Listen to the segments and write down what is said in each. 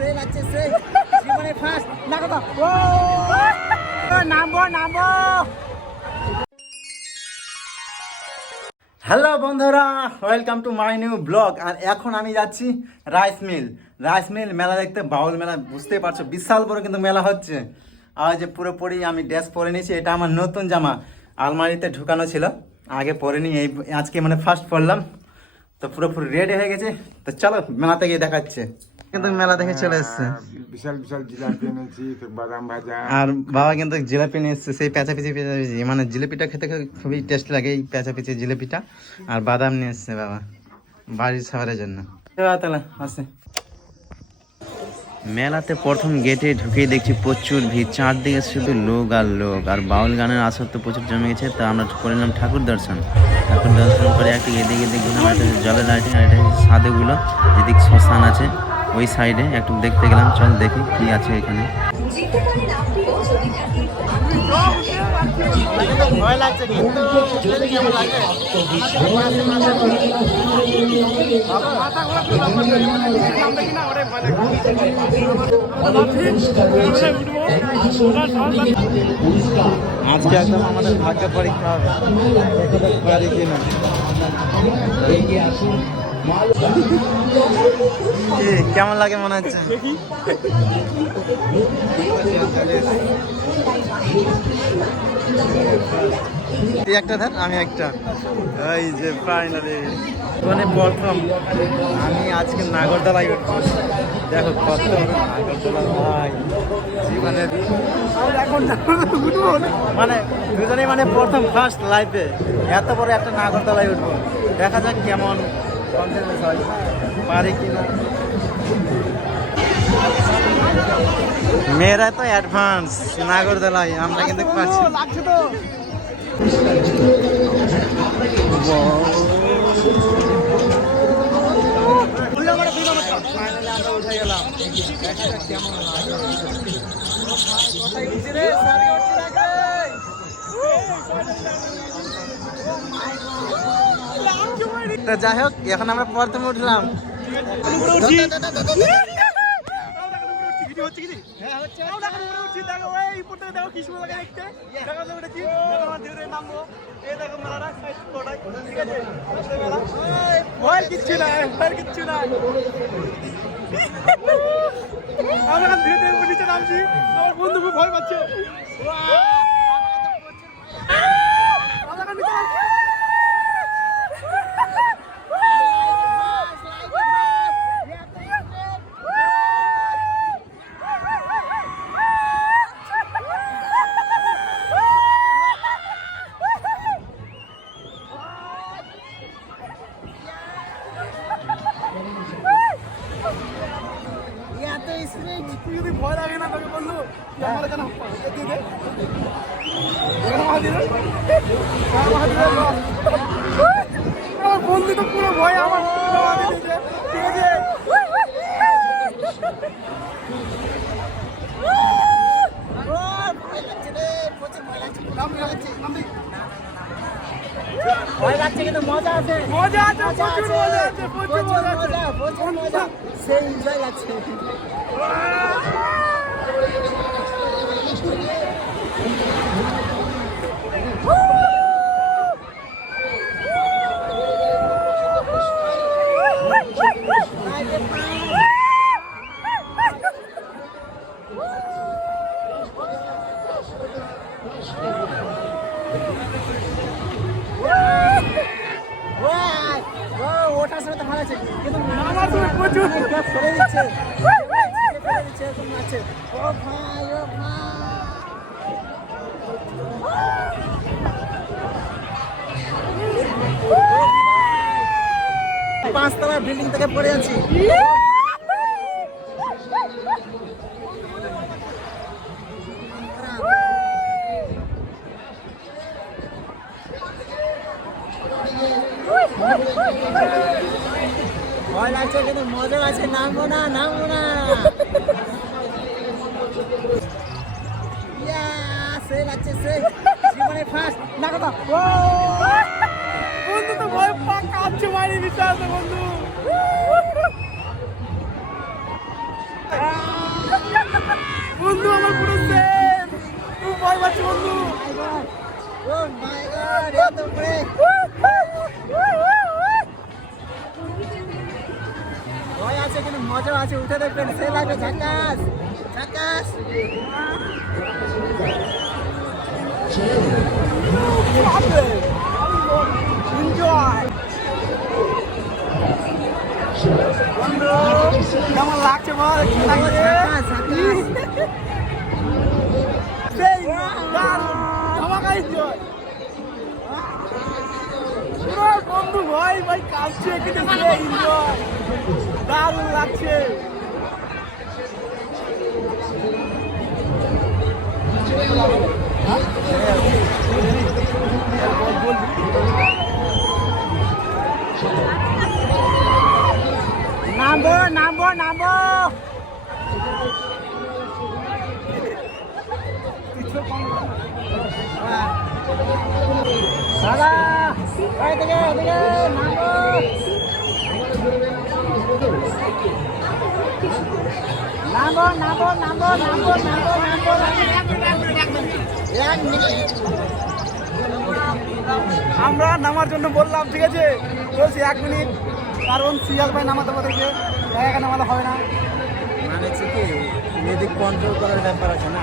সেই লাগছে সেই জীবনে ফার্স্ট না কথা ও নামবো নামবো। হ্যালো বন্ধুরা, welcome to my new blog. আর এখন আমি যাচ্ছি রাইস মিল মেলা দেখতে। বাউল মেলা, বুঝতে পারছো বিশাল বড় কিন্তু মেলা হচ্ছে। আর যে পুরোপুরি আমি ড্রেস পরে নিয়েছি, এটা আমার নতুন জামা, আলমারিতে ঢুকানো ছিল, আগে পরিনি, এই আজকে মানে ফার্স্ট পরলাম, তো পুরোপুরি রেডি হয়ে গেছে। তো চলো মেলাতে গিয়ে দেখাচ্ছে। কিন্তু মেলা দেখে চলে এসছে, বিশাল বিশাল জিলাপি এনেছি, বাদাম ভাজা। আর বাবা কিন্তু জিলাপি নিয়ে এসছে, সেই পেঁচাপিচি মানে জিলিপিটা খেতে খুবই টেস্ট লাগে, এই পেঁচাপিচি জিলিপিটা। আর বাদাম নিয়ে এসছে বাবা বাড়ির খাবারের জন্য। তাহলে আসে মেলাতে প্রথম গেটে ঢুকেই দেখছি প্রচুর ভিড়, চারদিকে শুধু লোক আর লোক। আর বাউল গানের আসর তো প্রচুর জমে গেছে। তা আমরা করে নিলাম ঠাকুর দর্শন করে একটু এদিকে ঘুরলাম। একটা জলের লাইটিং, আর এটা সাধুগুলো, যেদিকে শ্মশান আছে ওই সাইডে একটু দেখতে গেলাম। চল দেখি কি আছে এখানে। ভয় লাগছে কিন্তু কেমন লাগে। আজকে একদম আমাদের ভাগ্য পরীক্ষা হবে, পারি কিনা। কেমন লাগে মনে হচ্ছে? তুই একটা ধর, আমি একটা। এই যে ফাইনালি মানে প্রথম আমি আজকে নাগরদোলায় উঠবো। দেখো কত নাগরদোলা ভাই, জীবনে মানে দুজনেই মানে প্রথম ফার্স্ট লাইফে এত বড় একটা নাগরদোলায় উঠবো। দেখা যাক কেমন কনফিডেন্স হয়, পারি কিনা। মেয়েরা তো অ্যাডভান্স নাগরদোলায়, আমরা কিন্তু পাচ্ছি লাগছে তো। আমরা উঠে গেলাম, দেখা যাক কেমন তো যাই হোক, এখন আমরা প্রথমে উঠলাম। কিচ্ছু না, কিচ্ছু না, আমরা ধীরে ধীরে নিচে নামছি। আমার বন্ধু খুব ভয় পাচ্ছে। ভয় লাগে না তোকে বললো আমার বন্ধু তো পুরো ভয় আমার, ঠিক আছে। ভয় লাগছে কিন্তু মজা আছে, মজা আছে, প্রচুর মজা আছে, প্রচুর মজা আছে, প্রচুর মজা, সেই এনজয় লাগছে। ওঠার সময় তো ভালো আছে, কিন্তু নামার সময় প্রচুর ফেলে দিচ্ছে, ফেলে দিচ্ছে, এরকম আছে। ও ভাই, ও ভাই, 5 তলার বিল্ডিং থেকে পড়ে যাচ্ছি। ভয় লাগছে কিন্তু মজা আছে, নামবো না, নামবো না। সেই লাগছে সেই জীবনে ফার্স্ট না কথা। বন্ধু তো ভয় পাচ্ছে, বাড়ি বিশ্বাস বন্ধু। বন্ধু আমার পুরো সেম খুব ভয় পাচ্ছি বন্ধু ভয় আছে কিন্তু মজা আছে উঠে দেখবেন সে লাগবে ঝাকাস ঝাকাস এনজয় কেমন লাগছে বল কি লাগছে সেই ধামাকা এনজয় পুরো বন্ধু ভাই ভাই কাছে কিন্তু সেই এনজয় দারুণ লাগছে নামবো নামবো নামবো দাদা এদিকে এদিকে নামবো নামবো নামবো নামবো নামবো নামবো নামবো আমরা নামার জন্য বললাম ঠিক আছে বলছি 1 মিনিট কারণ সিরিয়াল পাই নামাতে পারছে একা নামালে হবে না মানে হচ্ছে কি এদিক কন্ট্রোল করার ব্যাপার আছে না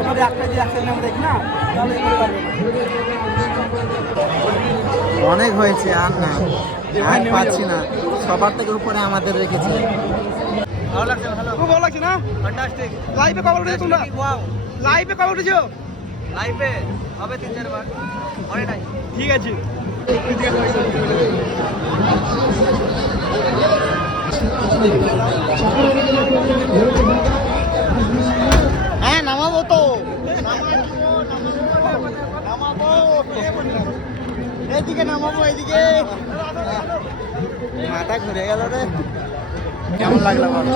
এবারে একটা যে একসাথে নাম দেখি না তাহলে করতে পারবে অনেক হয়েছে আর না আর পাচ্ছি না সবার থেকে উপরে আমাদের রেখেছি ভালো লাগছে ভালো খুব ভালো লাগছে না ফ্যান্টাস্টিক লাইভে কবে উঠেছো তোমরা ওয়াও লাইভে কবে উঠেছো লাইভে হবে 3-4 বার হয় নাই ঠিক আছে হ্যাঁ নামাবো তো নামাবো এদিকে নামাবো এদিকে মাথা ঘুরে গেল রে কেমন লাগলো বল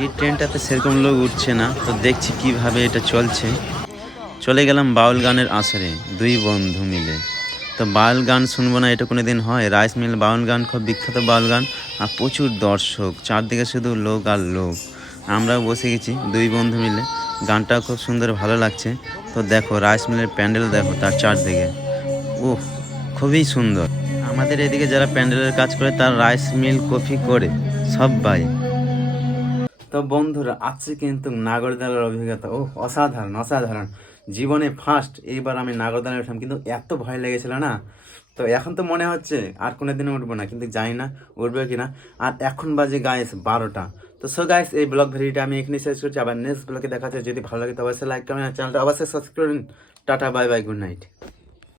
এই ট্রেনটাতে সেরকম লোক উঠছে না, তো দেখছি কিভাবে এটা চলছে। চলে গেলাম বাউল গানের আসরে 2 বন্ধু মিলে। তো বাউল গান শুনবো না এটা কোনো দিন হয়? রাইস মিল বাউল গান খুব বিখ্যাত বাউল গান, আর প্রচুর দর্শক, চারদিকে শুধু লোক আর লোক। আমরাও বসে গেছি 2 বন্ধু মিলে, গানটাও খুব সুন্দর ভালো লাগছে। তো দেখো রাইস মিলের প্যান্ডেল দেখো, তার চারদিকে উহ খুবই সুন্দর। আমাদের এদিকে যারা প্যান্ডেলের কাজ করে তার রাইস মিল কফি করে সবাই। তো বন্ধুরা আজকে কিন্তু নাগরদোলার অভিজ্ঞতা অসাধারণ অসাধারণ, জীবনে ফার্স্ট এইবার আমি নাগরদোলায় উঠলাম, কিন্তু এত ভয় লেগেছিল না। তো এখন তো মনে হচ্ছে আর কোনো দিনও উঠবো না, কিন্তু জানি না উঠবে কিনা। আর এখন বাজে গাইস 12টা। তো সো গাইস এই ব্লগ ভিডিওটা আমি এখানে শেষ করছি, আবার নেক্সট ব্লগে দেখা যাচ্ছে। যদি ভালো লাগে তো অবশ্যই লাইক করবেন, চ্যানেলটা অবশ্যই সাবস্ক্রাইব করুন। Tata bye bye, good night.